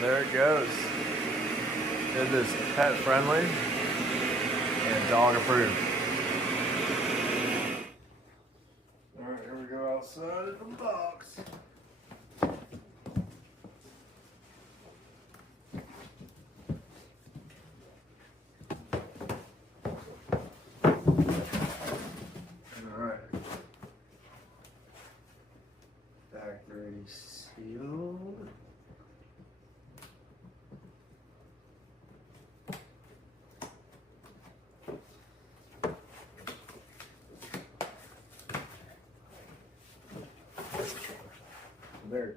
There it goes. It is pet friendly and dog approved. Alright, here we go outside of the box. Alright. Factory sealed. There.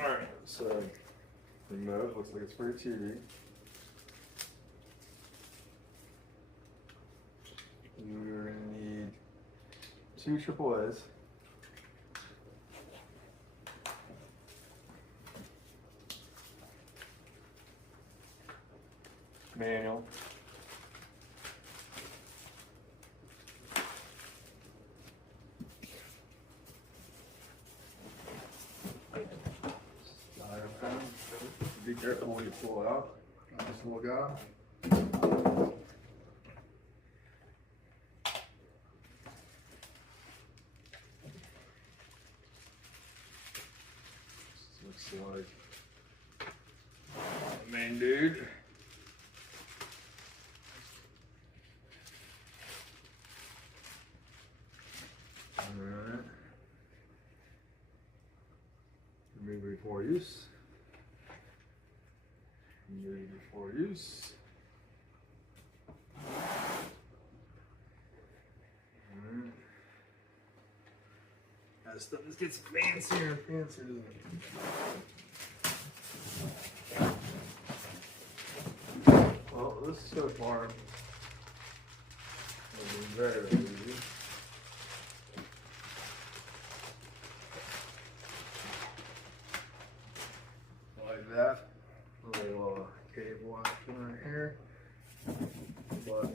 Alright, so remote looks like it's for your TV. You're going to need 2 AAAs. Manual. Be careful when you pull it out. Nice little guy. This looks like the main dude. Alright. Remove before use. Ready before use. That stuff just gets fancier and fancier, doesn't it? Well, this so far has been very easy. Like that. A little cable action right here. But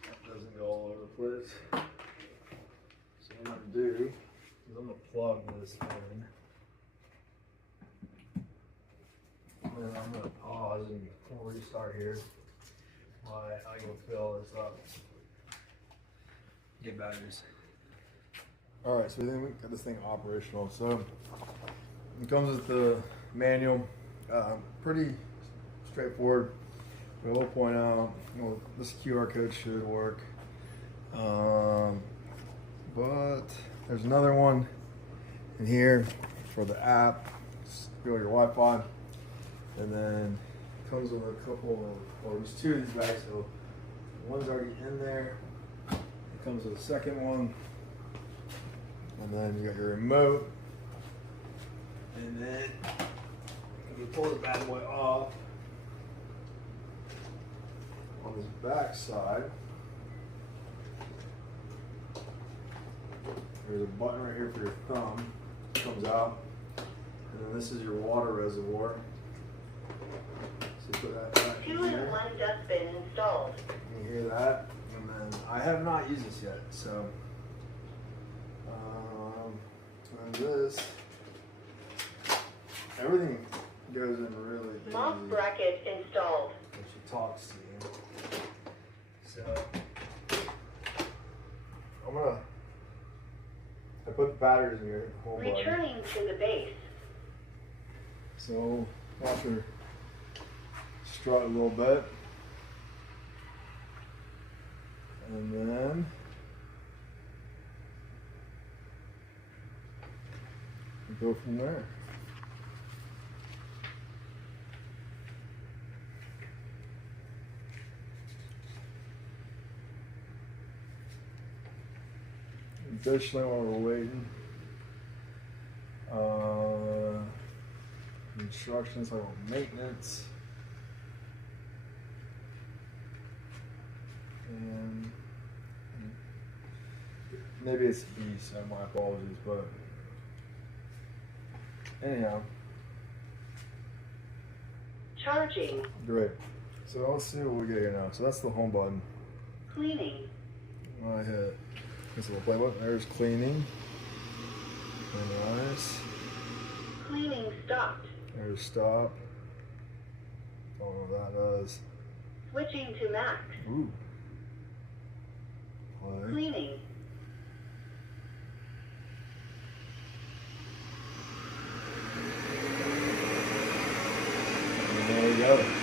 that doesn't go all over the place. So what I'm going to do is I'm going to plug this in. And then I'm going to pause and restart here while I go fill this up. Get batteries. Alright, so we got this thing operational. So it comes with the manual, pretty straightforward. But I will point out, this QR code should work. But there's another one in here for the app. Just go to your Wi-Fi, and then it comes with a couple of, or there's 2 of these bags. So one's already in there. It comes with a second one. And then you got your remote, and then you pull the bad boy off. On this back side, there's a button right here for your thumb. It comes out, and then this is your water reservoir. So you put that back in there. 2-in-1 dustbin installed. You hear that? And then I have not used this yet, so. And this, everything goes in really easy. Mop bracket installed. When she talks to you. So, I put the batteries in your whole body. Returning to the base. So, watch her strut a little bit. And then, go from there. Additionally, while we're waiting, instructions about maintenance, and maybe it's E, so my apologies, but anyhow. Charging. Great. So let's see what we get here now. So that's the home button. Cleaning. When I hit There's a little play button. There's cleaning. Very nice. Cleaning stopped. There's stop. Don't know what that does. Switching to max. Ooh. Play. Cleaning. And there we go.